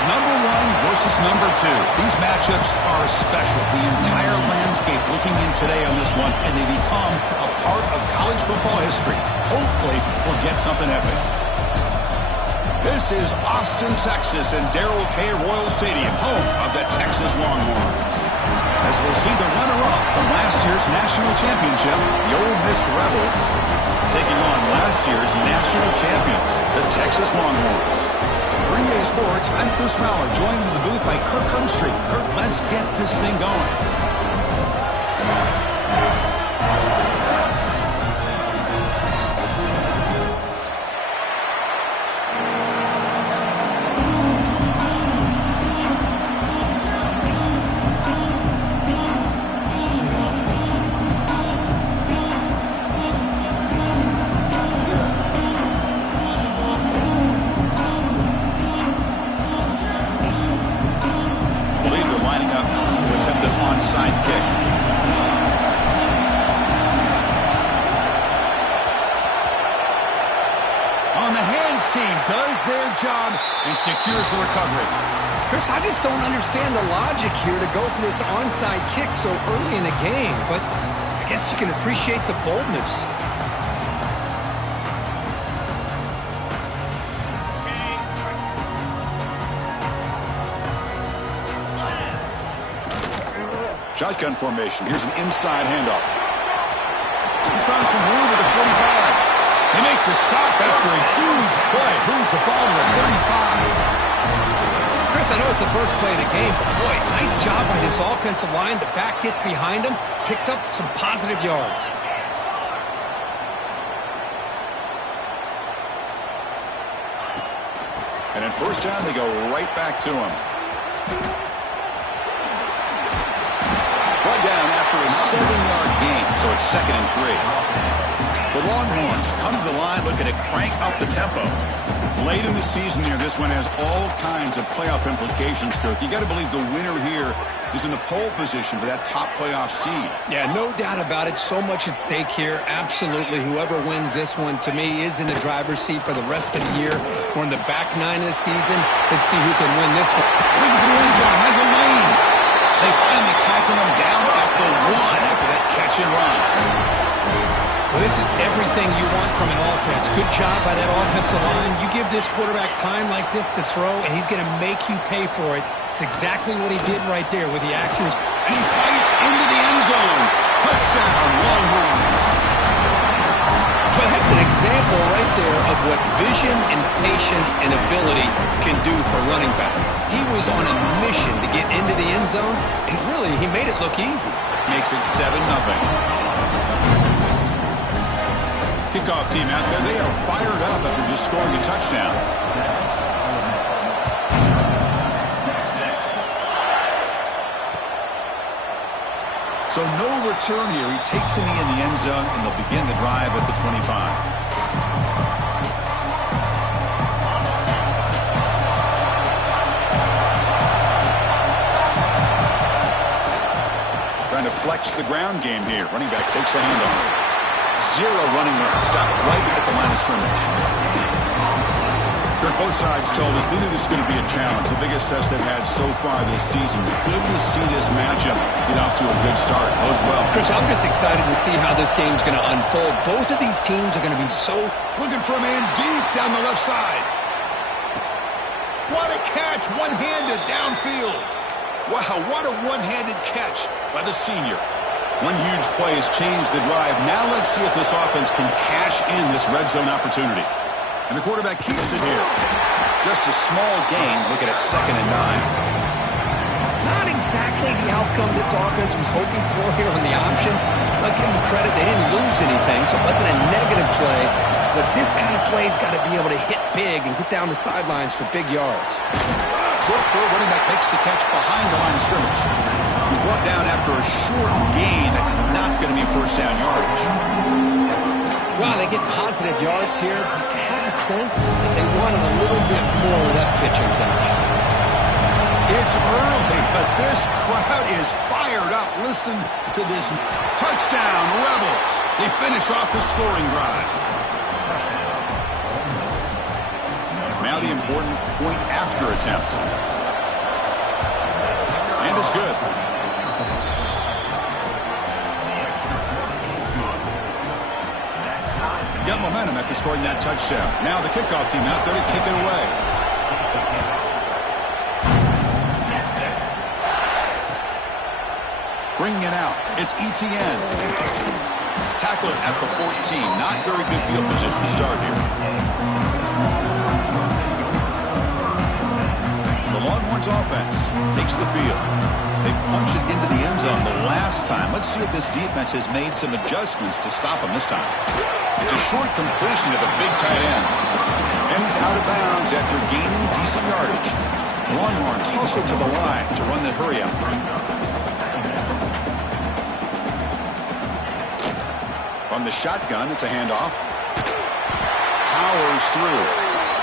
It's number one versus number two. These matchups are special. The entire landscape looking in today on this one, and they become a part of college football history. Hopefully, we'll get something epic. This is Austin, Texas, and Darrell K. Royal Stadium, home of the Texas Longhorns. As we'll see the runner-up from last year's national championship, the Ole Miss Rebels, taking on last year's national champions, the Texas Longhorns. For EA Sports, I'm Chris Fowler, joined in the booth by Kirk Herbstreit. Kirk, let's get this thing going. Job and secures the recovery. Chris, I just don't understand the logic here to go for this onside kick so early in the game, but I guess you can appreciate the boldness. Shotgun formation. Here's an inside handoff. He's found some room at the 45. They make the stop after a huge play. Moves the ball to the 35. Chris, I know it's the first play of the game, but boy, nice job by this offensive line. The back gets behind him, picks up some positive yards. And in first down, they go right back to him. Brought down after a 7-yard gain, so it's 2nd and 3. The Longhorns come to the line looking to crank up the tempo. Late in the season here, this one has all kinds of playoff implications, Kirk. You got to believe the winner here is in the pole position for that top playoff seed. Yeah, no doubt about it. So much at stake here. Absolutely. Whoever wins this one, to me, is in the driver's seat for the rest of the year. We're in the back 9 of the season. Let's see who can win this one. Looking for the end zone. Has a lane. They finally tackle him down at the 1 after that catch and run. Well, this is everything you want from an offense. Good job by that offensive line. You give this quarterback time like this to throw, and he's going to make you pay for it. It's exactly what he did right there with the accuracy. And he fights into the end zone. Touchdown, Longhorns. Well, that's an example right there of what vision and patience and ability can do for running back. He was on a mission to get into the end zone, and really, he made it look easy. Makes it 7-0. Kickoff team out there, they are fired up after just scoring a touchdown. So no return here. He takes a knee in the end zone, and they'll begin the drive at the 25. Trying to flex the ground game here. Running back takes a handoff. 0 running route. Stop right at the line of scrimmage. Both sides told us they knew this was going to be a challenge. The biggest test they've had so far this season. Good to see this matchup get off to a good start. Bodes well. Chris, I'm just excited to see how this game's going to unfold. Both of these teams are going to be so... Looking for a man deep down the left side. What a catch. One-handed downfield. Wow, what a one-handed catch by the senior. One huge play has changed the drive. Now let's see if this offense can cash in this red zone opportunity. And the quarterback keeps it here. Just a small gain. Looking at 2nd and 9. Not exactly the outcome this offense was hoping for here on the option. I'll give them credit. They didn't lose anything, so it wasn't a negative play. But this kind of play's got to be able to hit big and get down the sidelines for big yards. Short throw, running back makes the catch behind the line of scrimmage. He's brought down after a short gain. That's not going to be first down yardage. Wow, they get positive yards here. I have a sense that they wanted a little bit more with that pitching catch. It's early, but this crowd is fired up. Listen to this. Touchdown, Rebels. They finish off the scoring drive. Now the important point after attempt. And it's good. Got momentum after scoring that touchdown. Now the kickoff team out there to kick it away. Bringing it out. It's ETN. Tackled at the 14. Not very good field position to start here. The Longhorns offense takes the field. They punch it into the end zone the last time. Let's see if this defense has made some adjustments to stop them this time. It's a short completion of the big tight end. And he's out of bounds after gaining decent yardage. Longhorns hustle to the line to run the hurry up. From the shotgun, it's a handoff. Powers through.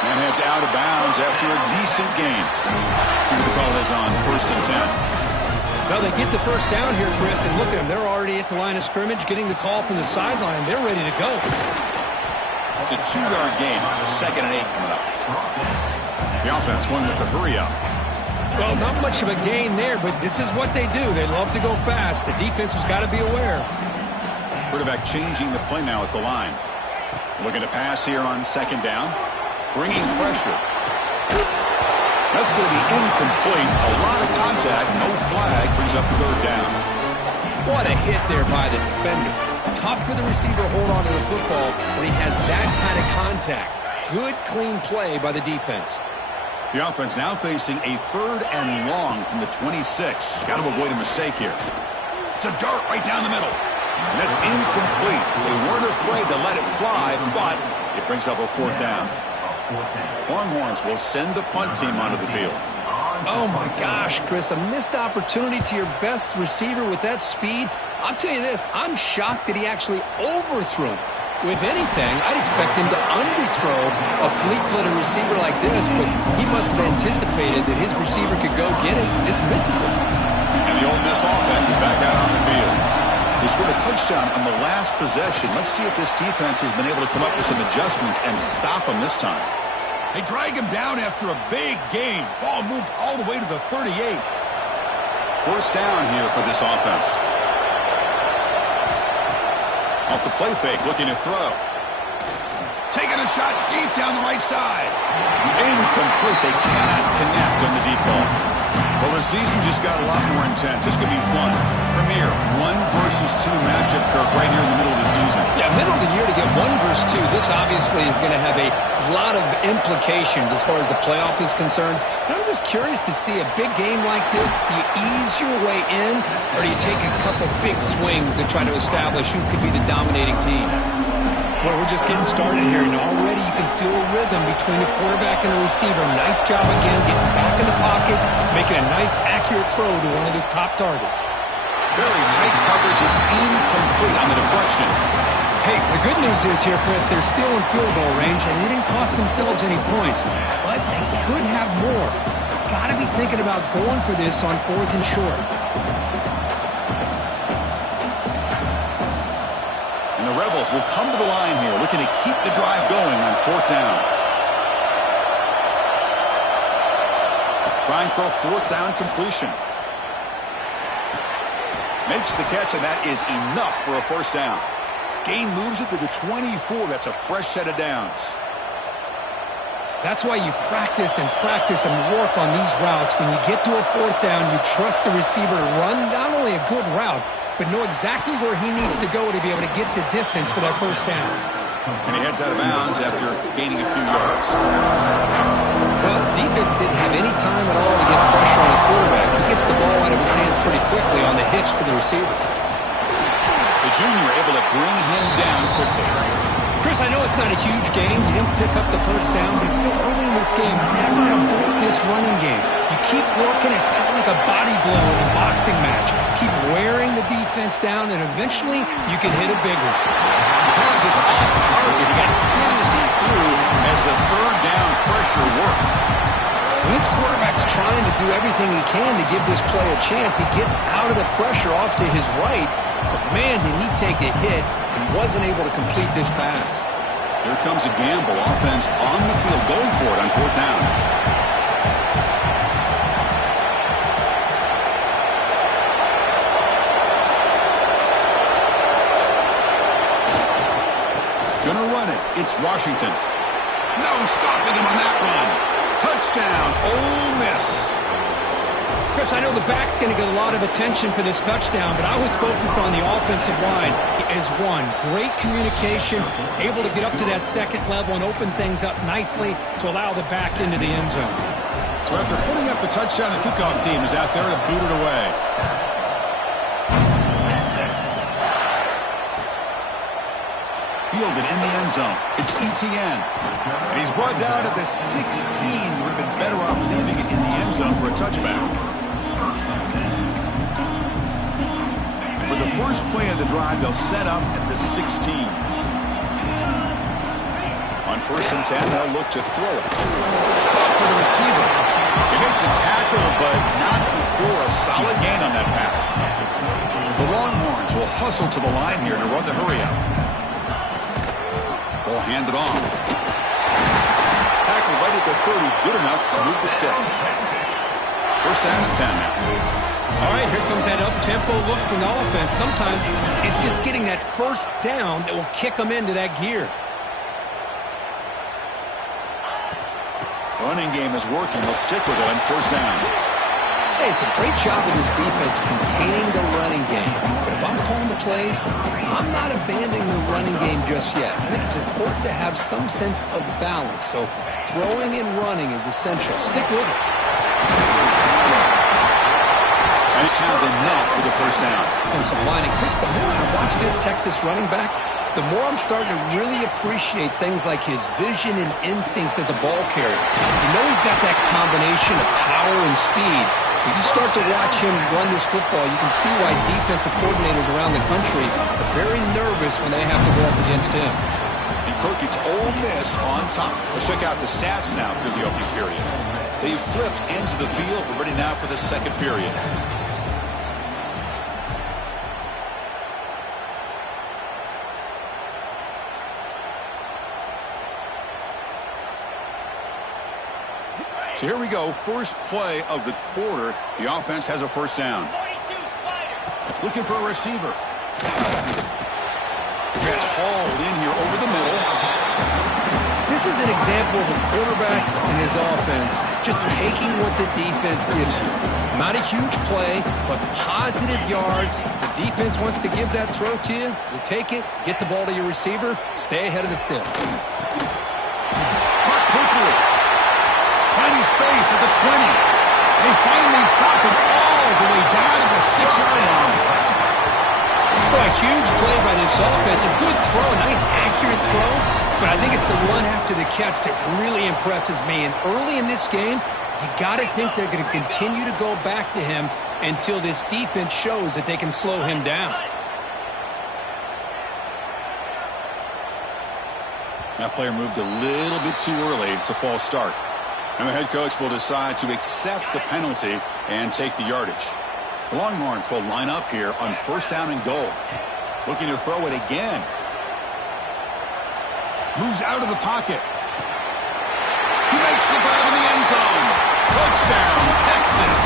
And heads out of bounds after a decent gain. See what the call is on 1st and 10. Well, they get the first down here, Chris, and look at them. They're already at the line of scrimmage, getting the call from the sideline. They're ready to go. It's a 2-yard gain. 2nd and 8 coming up. The offense going with the hurry up. Well, not much of a gain there, but this is what they do. They love to go fast. The defense has got to be aware. Quarterback changing the play now at the line. Looking to pass here on 2nd down. Bringing pressure. That's going to be incomplete. A lot of contact. No flag. Brings up 3rd down. What a hit there by the defender. Tough for the receiver to hold on to the football when he has that kind of contact. Good, clean play by the defense. The offense now facing a 3rd and long from the 26. Got to avoid a mistake here. It's a dart right down the middle. And that's incomplete. They weren't afraid to let it fly, but it brings up a 4th down. Longhorns will send the punt team onto the field. Oh, my gosh, Chris, a missed opportunity to your best receiver with that speed. I'll tell you this, I'm shocked that he actually overthrew him. With anything, I'd expect him to underthrow a fleet-footed receiver like this, but he must have anticipated that his receiver could go get it and just misses him. And the Ole Miss offense is back out on the field. They scored a touchdown on the last possession. Let's see if this defense has been able to come up with some adjustments and stop them this time. They drag him down after a big gain. Ball moved all the way to the 38. 1st down here for this offense. Off the play fake, looking to throw. Taking a shot deep down the right side. Incomplete. They cannot connect on the deep ball. Well, the season just got a lot more intense. This could be fun. Premier 1 versus 2 matchup, Kirk, right here in the middle of the season. Yeah, middle of the year to get 1 versus 2. This obviously is going to have a lot of implications as far as the playoff is concerned. And I'm just curious to see a big game like this. Do you ease your way in, or do you take a couple big swings to try to establish who could be the dominating team? Well, we're just getting started here, and already you can feel a rhythm between the quarterback and the receiver. Nice job again getting back in the pocket, making a nice, accurate throw to one of his top targets. Very tight coverage. It's incomplete on the deflection. Hey, the good news is here, Chris, they're still in field goal range, and they didn't cost themselves any points. But they could have more. Got to be thinking about going for this on 4th and short. And the Rebels will come to the line here, looking to keep the drive going on 4th down. Trying for a 4th down completion. Makes the catch, and that is enough for a 1st down. Gain moves it to the 24. That's a fresh set of downs. That's why you practice and work on these routes. When you get to a 4th down, you trust the receiver to run not only a good route, but know exactly where he needs to go to be able to get the distance for that 1st down. And he heads out of bounds after gaining a few yards. Well, defense didn't have any time at all to get pressure on the quarterback. He gets the ball out of his hands pretty quickly on the hitch to the receiver. The junior able to bring him down quickly. Chris, I know it's not a huge game. You didn't pick up the 1st down, but it's still early in this game. Never abort this running game. You keep working. It's kind of like a body blow in a boxing match. Keep wearing the defense down, and eventually you can hit a big one. The pass is off target. He got hit as he threw as the 3rd down pressure works. When this quarterback's trying to do everything he can to give this play a chance, he gets out of the pressure off to his right. But, man, did he take a hit and wasn't able to complete this pass. Here comes a gamble. Offense on the field going for it on 4th down. It's Washington. No stopping him on that run. Touchdown, Ole Miss. Chris, I know the back's going to get a lot of attention for this touchdown, but I was focused on the offensive line as one. Great communication, able to get up to that second level and open things up nicely to allow the back into the end zone. So after putting up the touchdown, the kickoff team is out there to boot it away. Fielded in the end zone. It's Etienne. And he's brought down at the 16. Would have been better off leaving it in the end zone for a touchback. For the first play of the drive, they'll set up at the 16. On 1st and 10, they'll look to throw it. For the receiver. They make the tackle, but not before a solid gain on that pass. The Longhorns will hustle to the line here to run the hurry up. Ball handed off. Tackle right at the 30, good enough to move the sticks. 1st down and 10 now. All right, here comes that up-tempo look from the offense. Sometimes it's just getting that first down that will kick them into that gear. Running game is working. They'll stick with it on 1st down. Hey, it's a great job of this defense containing the running game. But if I'm calling the plays, I'm not abandoning the running game just yet. I think it's important to have some sense of balance. So throwing and running is essential. Stick with it. And have enough for the 1st down. Offensive line. And Chris, the more I watch this Texas running back, the more I'm starting to really appreciate things like his vision and instincts as a ball carrier. You know he's got that combination of power and speed. If you start to watch him run this football, you can see why defensive coordinators around the country are very nervous when they have to go up against him. And Kirk, it's Ole Miss on top. Let's check out the stats now through the opening period. They've flipped into the field. We're ready now for the 2nd period. So here we go, first play of the quarter. The offense has a 1st down. Looking for a receiver. Gets hauled in here over the middle. This is an example of a quarterback and his offense just taking what the defense gives you. Not a huge play, but positive yards. The defense wants to give that throw to you. You take it, get the ball to your receiver, stay ahead of the sticks. Caught quickly. Plenty space at the 20. They finally stop him all the way down to the 6-yard line. Well, a huge play by this offense. A good throw, a nice accurate throw. But I think it's the run after the catch that really impresses me. And early in this game, you got to think they're going to continue to go back to him until this defense shows that they can slow him down. That player moved a little bit too early. It's a false start. And the head coach will decide to accept the penalty and take the yardage. The Longhorns will line up here on 1st down and goal. Looking to throw it again. Moves out of the pocket. He makes the grab in the end zone. Touchdown, Texas.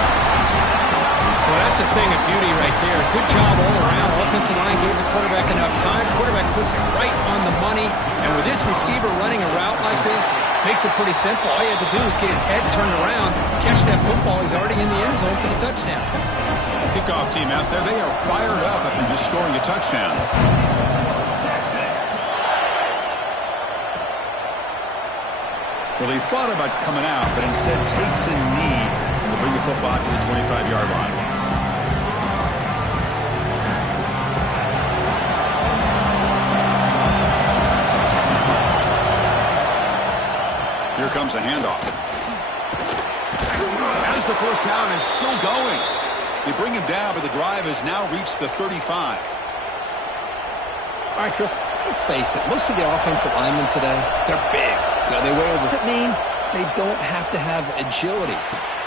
Well, that's a thing of beauty right there. Good job all around. Offensive line gave the quarterback enough time. Quarterback puts it right on the money. And with this receiver running a route like this, makes it pretty simple. All you have to do is get his head turned around, catch that football. He's already in the end zone for the touchdown. Kickoff team out there. They are fired up after just scoring a touchdown. Well, he thought about coming out, but instead takes a knee and will bring the football to the 25-yard line. Here comes a handoff. As the 1st down is still going. They bring him down, but the drive has now reached the 35. All right, Chris, let's face it. Most of the offensive linemen today, they're big. You know, they weigh over. That mean they don't have to have agility.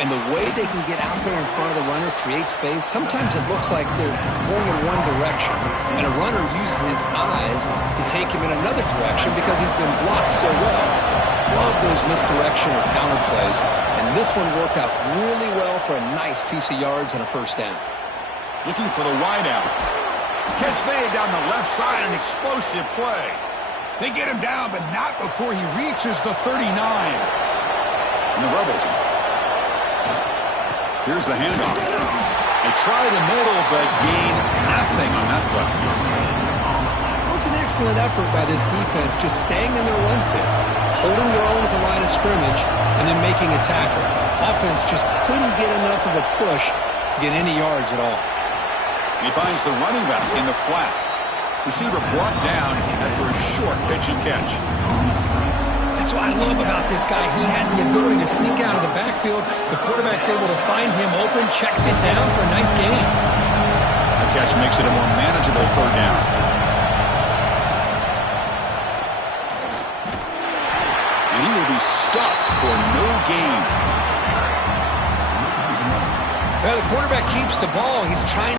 And the way they can get out there in front of the runner, create space, sometimes it looks like they're going in one direction. And a runner uses his eyes to take him in another direction because he's been blocked so well. Love those misdirection or counter plays. And this one worked out really well for a nice piece of yards and a 1st down. Looking for the wideout. Catch made down the left side, an explosive play. They get him down, but not before he reaches the 39. And the Rebels. Here's the handoff. They try the middle, but gain nothing on that play. It was an excellent effort by this defense, just staying in their run fits, holding their own at the line of scrimmage, and then making a tackle. Offense just couldn't get enough of a push to get any yards at all. He finds the running back in the flat. Receiver brought down after a short pitch and catch. That's what I love about this guy. He has the ability to sneak out of the backfield. The quarterback's able to find him open, checks it down for a nice gain. The catch makes it a more manageable third down. And he will be stuffed for no gain. Well, the quarterback keeps the ball. He's trying